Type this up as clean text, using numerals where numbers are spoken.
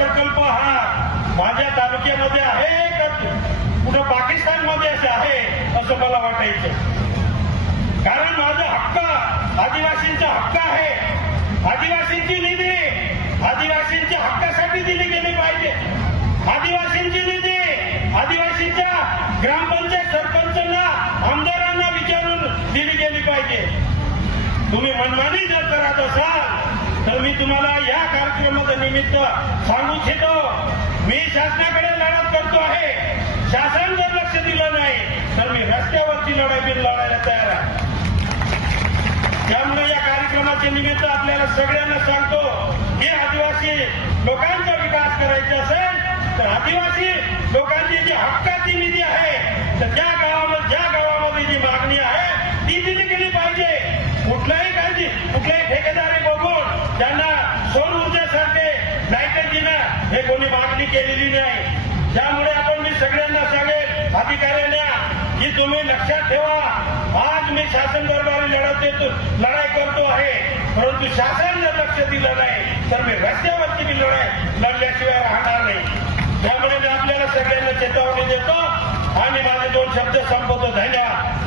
प्रकल्प हा माझ्या तालुक्यामध्ये आहे का कुठं पाकिस्तानमध्ये असे आहे असं मला वाटायचं. कारण माझा हक्क आदिवासींचा हक्क आहे. आदिवासींची निधी आदिवासींच्या हक्कासाठी दिली गेली पाहिजे. आदिवासींची निधी आदिवासीच्या ग्रामपंचायत सरपंचांना आमदारांना विचारून दिली गेली पाहिजे. तुम्ही मनमानी जर करत असाल तर मी तुम्हाला या कार्यक्रमाच्या निमित्त सांगू इच्छितो, मी शासनाकडे लढत करतो आहे. शासन जर लक्ष दिलं नाही तर मी रस्त्यावरची लढाई बिन लढायला तयार आहे. त्यामुळे या कार्यक्रमाच्या निमित्त आपल्याला सगळ्यांना सांगतो की आदिवासी लोकांचा विकास करायचा असेल तर आदिवासी लोकांची जी हक्काची निधी आहे तर ज्या गावामध्ये जी मागणी आहे ती दिली गेली पाहिजे. कुठल्याही ठेकेदारी बघून त्यांना सौर ऊर्जेसारखे लाईट देणं हे कोणी मागणी केलेली नाही. त्यामुळे मी सगळ्यांना सांगेल अधिकाऱ्यांना की तुम्ही लक्षात ठेवा, आज मी शासन दरबारी लढाई करतो आहे, परंतु शासन जर लक्ष दिलं नाही तर मी रस्त्यावरची मी लढाई लढल्याशिवाय राहणार नाही. त्यामुळे मी आपल्याला सगळ्यांना चेतावणी देतो आणि माझे 2 शब्द संपवतो. धन्यवाद.